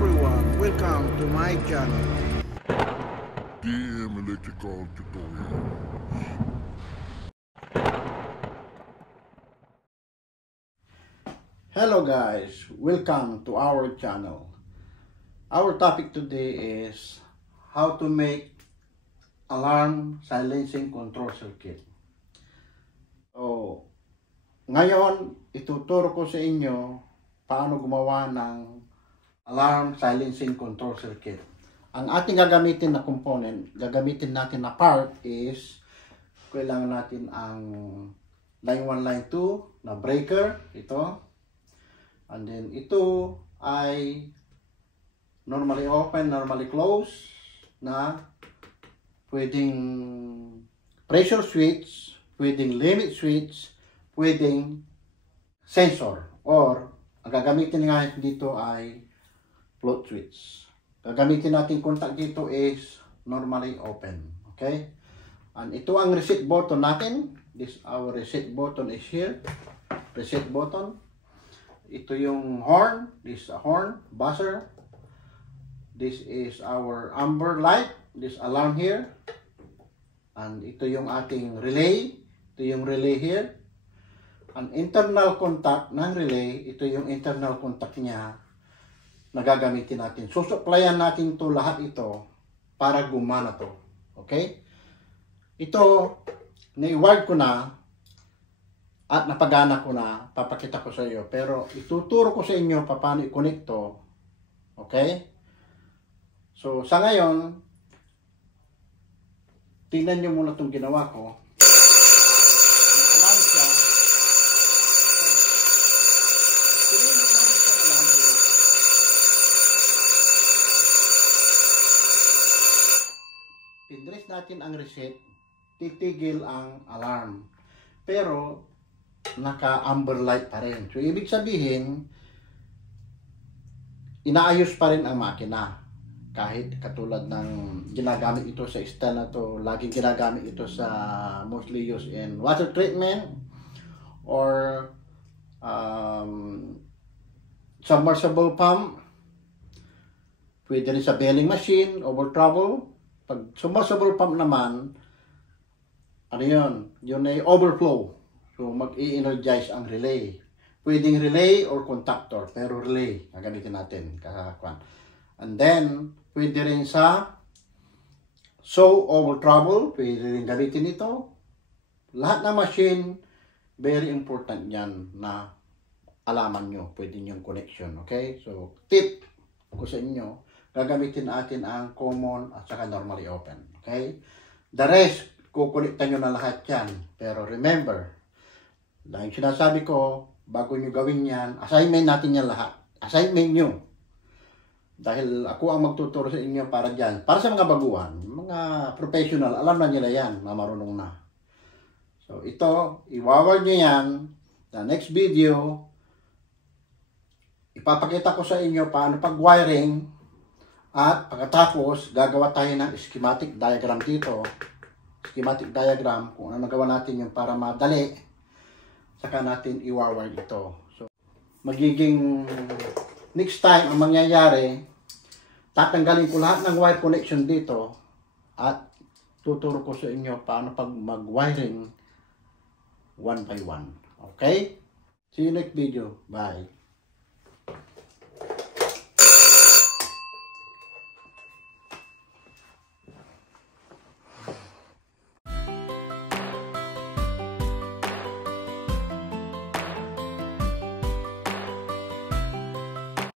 everyone, welcome to my channel. DM Electrical Tutorial. Hello guys, welcome to our channel. Our topic today is how to make alarm silencing control circuit. So, ngayon ituturo ko sa inyo paano gumawa ng alarm silencing control circuit. Ang ating gagamitin na component, gagamitin natin na part is kailangan natin ang line 1, line 2 na breaker, ito. And then ito ay normally open, normally close na pwedeng pressure switch, pwedeng limit switch, pwedeng sensor, or ang gagamitin nga dito ay float switch. Gagamitin natin contact dito is normally open. Okay? And ito ang reset button natin. Our reset button is here. Reset button. Ito yung horn. This is a horn, buzzer. This is our amber light. This alarm here. And ito yung ating relay. Ito yung relay here. Ang internal contact ng relay, ito yung internal contact niya na gagamitin natin. Susuplayan natin to lahat ito para gumana to. Okay? Ito, na-wire ko na at napagana ko na, papakita ko sa iyo. Pero ituturo ko sa inyo paano i-connect to. Okay? So, sa ngayon, tingnan nyo muna itong ginawa ko. Pinress natin ang reset, titigil ang alarm. Pero, naka-amber light pa rin. So, ibig sabihin, inaayos pa rin ang makina. Kahit katulad ng ginagamit ito sa style na to, laging ginagamit ito sa mostly used in water treatment or submersible pump. Pwede rin sa baling machine, over trouble. Pag submersible pump naman, ano yun? Yun ay overflow. So, mag-i-energize ang relay. Pwedeng relay or contactor, pero relay, gagamitin natin. And then, pwede rin sa over trouble, pwede rin gamitin ito. Lahat ng machine, very important yan na alaman nyo. Pwede yung connection, okay? So, tip ko sa inyo, gagamitin natin ang common at saka normally open. Okay? The rest, kukuliktan nyo na lahat yan. Pero remember, dahil sinasabi ko, bago nyo gawin yan, assignment natin yan lahat. Assignment nyo. Dahil ako ang magtuturo sa inyo para dyan. Para sa mga baguhan, mga professional, alam na nila yan, na marunong na. So ito, iwaward nyo yan. The next video, ipapakita ko sa inyo paano pag-wiring. At pagkatapos, gagawa tayo ng schematic diagram dito. Schematic diagram, kung ano magawa natin yung para madali, saka natin i-wire ito. So, magiging next time, ang mangyayari, tatanggalin ko lahat ng wire connection dito at tuturo ko sa inyo paano pag mag-wiring one by one. Okay? See you next video. Bye.